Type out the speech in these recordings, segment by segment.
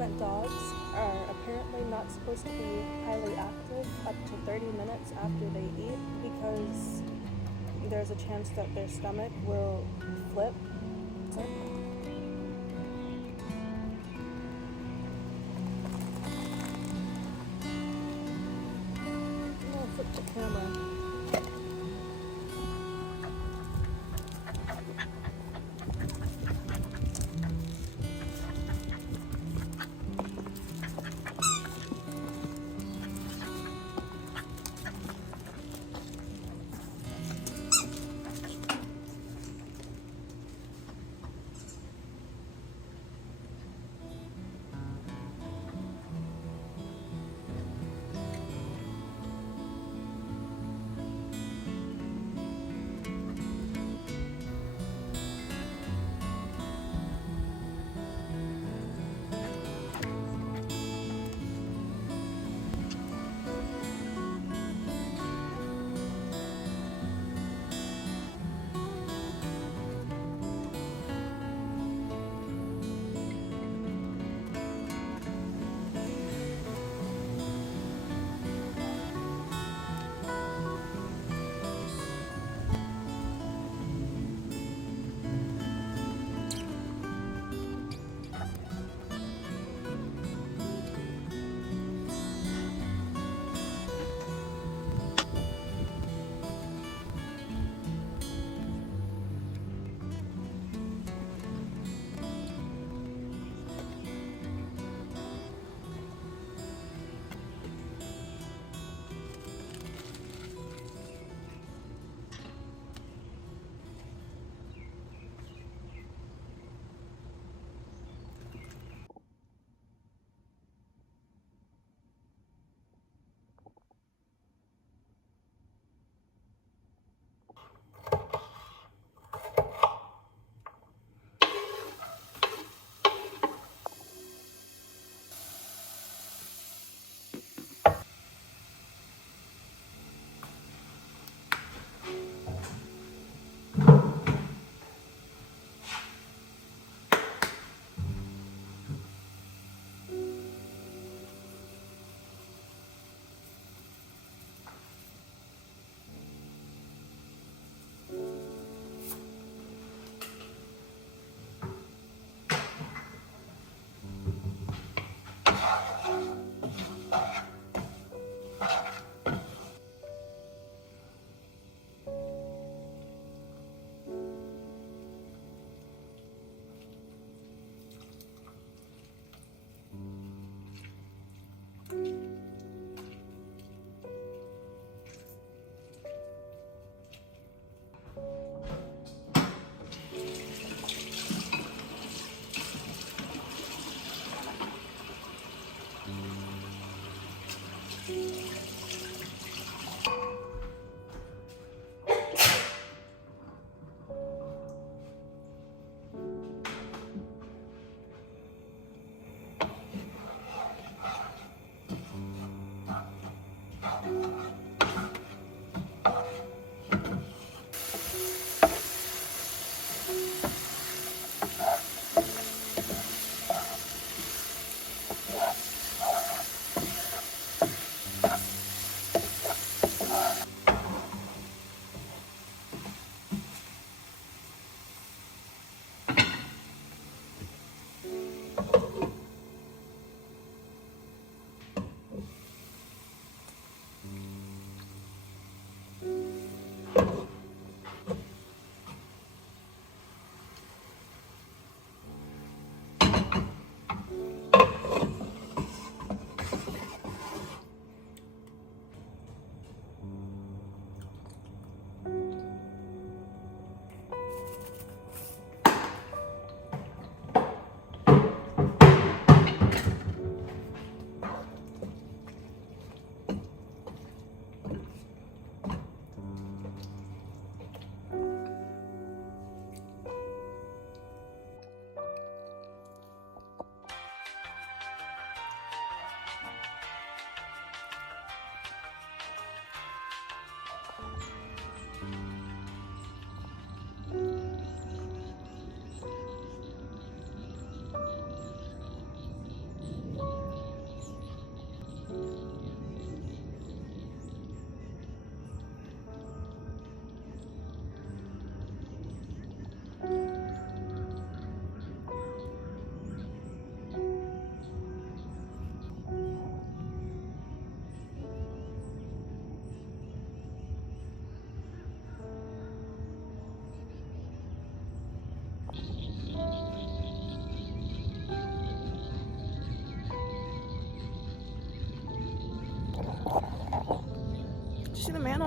that dogs are apparently not supposed to be highly active up to 30 minutes after they eat because there's a chance that their stomach will flip. So, I'm gonna flip the camera.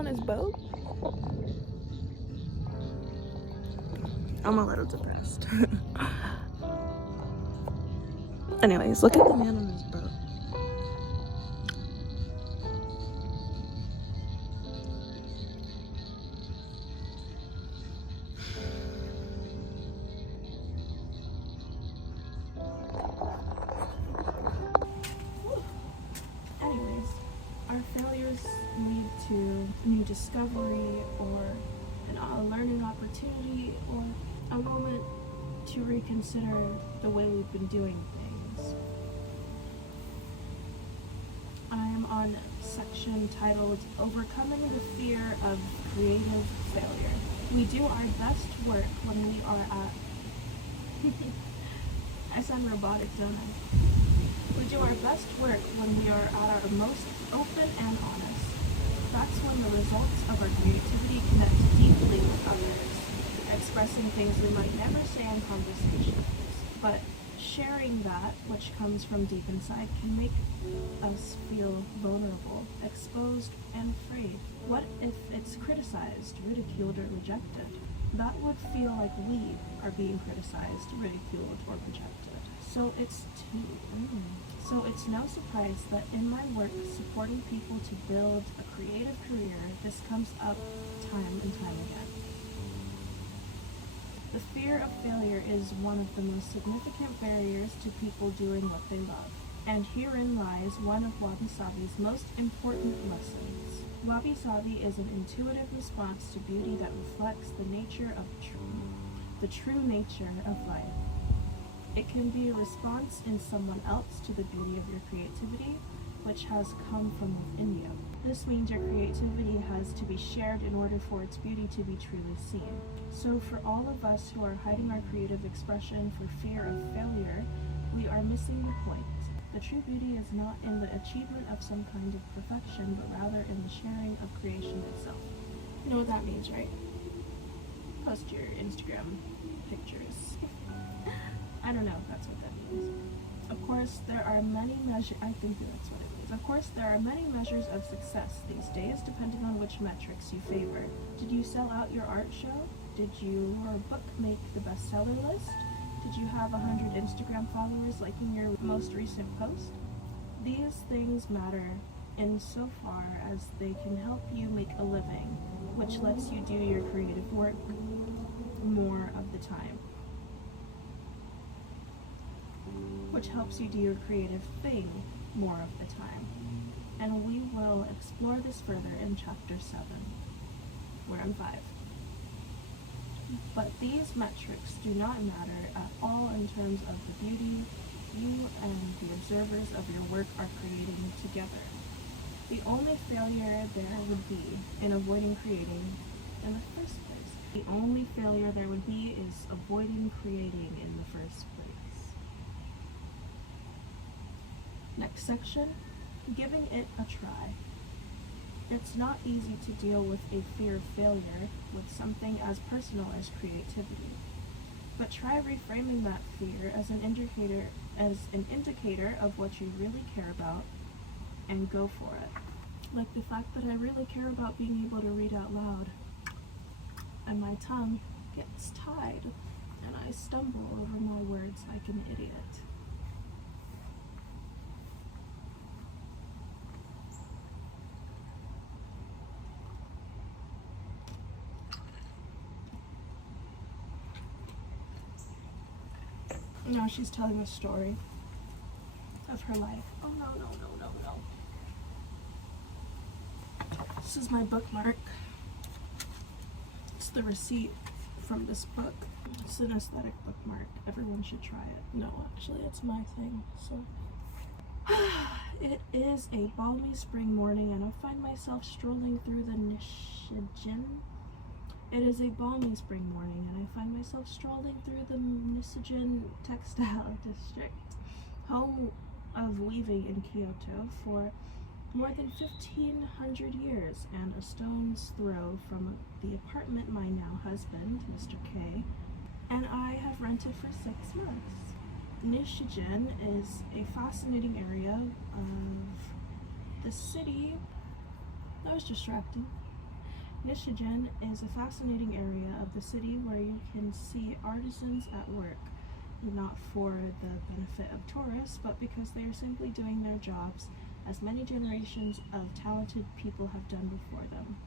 on his boat? I'm a little depressed. Anyways, look at the man on his boat. Anyways, our failures lead to new discovery or a learning opportunity or a moment to reconsider the way we've been doing things. I am on a section titled Overcoming the Fear of Creative Failure. We do our best work when we are at I sound robotic, don't I? We do our best work when we are at our most open and honest. That's when the results of our creativity connect deeply with others, expressing things we might never say in conversations. But sharing that, which comes from deep inside, can make us feel vulnerable, exposed, and afraid. What if it's criticized, ridiculed, or rejected? That would feel like we are being criticized, ridiculed, or rejected. So it's no surprise that in my work supporting people to build a creative career, this comes up time and time again. The fear of failure is one of the most significant barriers to people doing what they love. And herein lies one of wabi-sabi's most important lessons. Wabi-sabi is an intuitive response to beauty that reflects the true nature of life. It can be a response in someone else to the beauty of your creativity, which has come from within you. This means your creativity has to be shared in order for its beauty to be truly seen. So for all of us who are hiding our creative expression for fear of failure, we are missing the point. The true beauty is not in the achievement of some kind of perfection, but rather in the sharing of creation itself. You know what that means, right? Post your Instagram pictures. I don't know if that's what that means. Of course, there are many measures. I think that's what it means. Of course, there are many measures of success these days, depending on which metrics you favor. Did you sell out your art show? Did your book make the bestseller list? Did you have 100 Instagram followers liking your most recent post? These things matter insofar as they can help you make a living, which lets you do your creative work more of the time. Which helps you do your creative thing more of the time. And we will explore this further in chapter 7, where I'm 5. But these metrics do not matter at all in terms of the beauty you and the observers of your work are creating together. The only failure there would be in avoiding creating in the first place. The only failure there would be is avoiding creating in the first place. Next section, giving it a try. It's not easy to deal with a fear of failure with something as personal as creativity. But try reframing that fear as an indicator of what you really care about and go for it. Like the fact that I really care about being able to read out loud. And my tongue gets tied and I stumble over my words like an idiot. Now she's telling a story of her life. Oh no. This is my bookmark. It's the receipt from this book. It's an aesthetic bookmark. Everyone should try it. No, actually, it's my thing. So, it is a balmy spring morning and I find myself strolling through the Nishijen. It is a balmy spring morning, and I find myself strolling through the Nishijen textile district, home of weaving in Kyoto for more than 1,500 years, and a stone's throw from the apartment my now husband, Mr. K, and I have rented for 6 months. Nishijen is a fascinating area of the city. That was distracting. Michigan is a fascinating area of the city where you can see artisans at work, not for the benefit of tourists, but because they are simply doing their jobs, as many generations of talented people have done before them.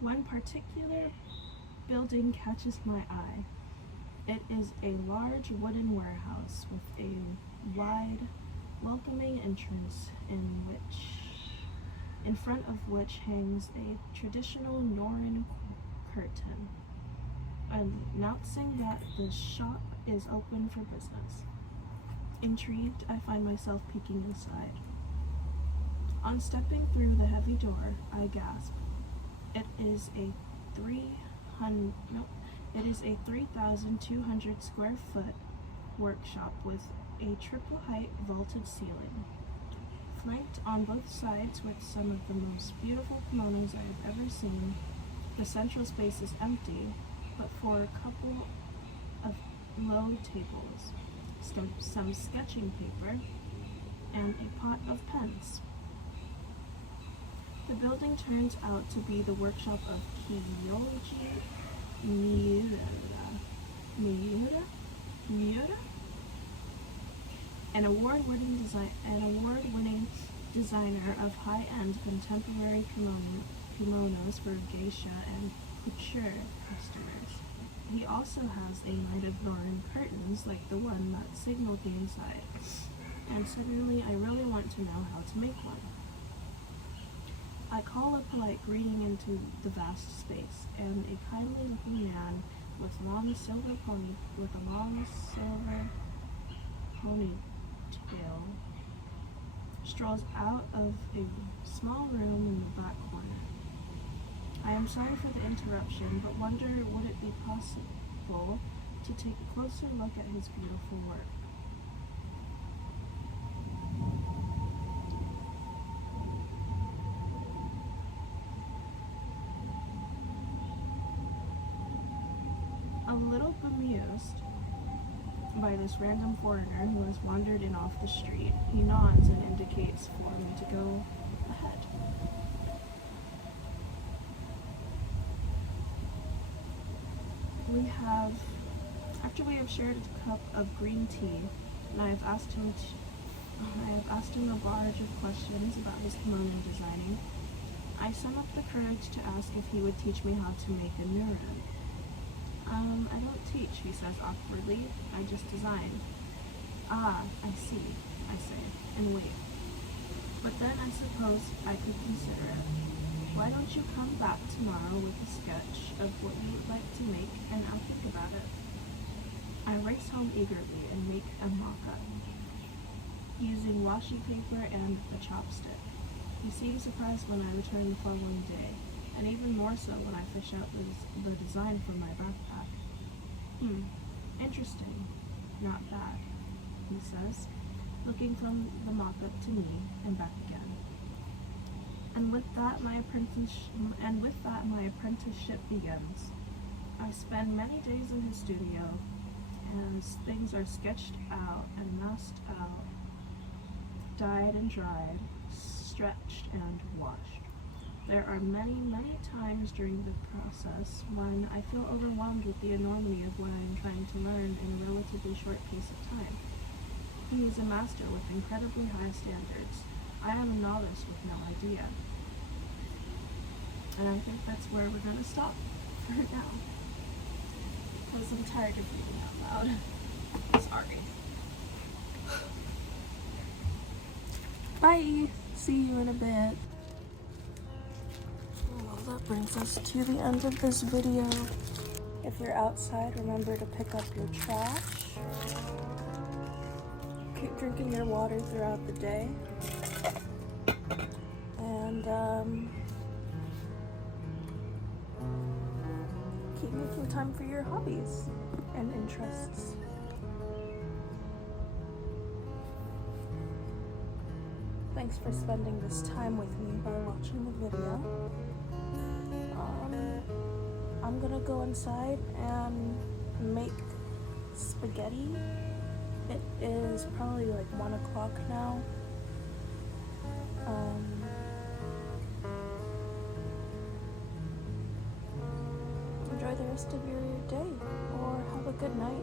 One particular building catches my eye. It is a large wooden warehouse with a wide, welcoming entrance in front of which hangs a traditional Northern curtain, announcing that the shop is open for business. Intrigued, I find myself peeking inside. On stepping through the heavy door, I gasp. It is a 3,200 square foot workshop with a triple height vaulted ceiling, flanked on both sides with some of the most beautiful kimonos I have ever seen. The central space is empty, but for a couple of low tables, some sketching paper, and a pot of pens. The building turns out to be the workshop of Kiyoji Miura, an award-winning designer of high-end contemporary kimonos for geisha and couture customers. He also has a line of Northern curtains like the one that signaled the inside, and suddenly I really want to know how to make one. I call a polite greeting into the vast space, and a kindly-looking man with a long silver ponytail strolls out of a small room in the back corner. I am sorry for the interruption, but wonder would it be possible to take a closer look at his beautiful work. A little bemused by this random foreigner who has wandered in off the street, he nods and indicates for me to go ahead. After we have shared a cup of green tea, and I have asked him a barrage of questions about his kimono designing, I sum up the courage to ask if he would teach me how to make a neuron. I don't teach, he says awkwardly. I just design. Ah, I see, I say, and wait. But then I suppose I could consider it. Why don't you come back tomorrow with a sketch of what you'd like to make, and I'll think about it. I race home eagerly and make a mock-up, using washi paper and a chopstick. He seems surprised when I return the following day, and even more so when I fish out the design for my backpack. Interesting. Not bad, he says, looking from the mock-up to me and back again. And with that, my apprenticeship begins. I spend many days in his studio, and things are sketched out and masked out, dyed and dried, stretched and washed. There are many, many times during the process when I feel overwhelmed with the enormity of what I am trying to learn in a relatively short piece of time. He is a master with incredibly high standards. I am a novice with no idea. And I think that's where we're going to stop for now, because I'm tired of reading out loud. Sorry. Bye! See you in a bit. Well, that brings us to the end of this video. If you're outside, remember to pick up your trash. Keep drinking your water throughout the day. And keep making time for your hobbies and interests. Thanks for spending this time with me by watching the video. I'm gonna go inside and make spaghetti. It is probably like 1 o'clock now. enjoy the rest of your day, or have a good night.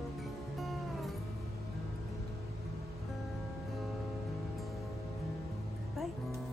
Bye.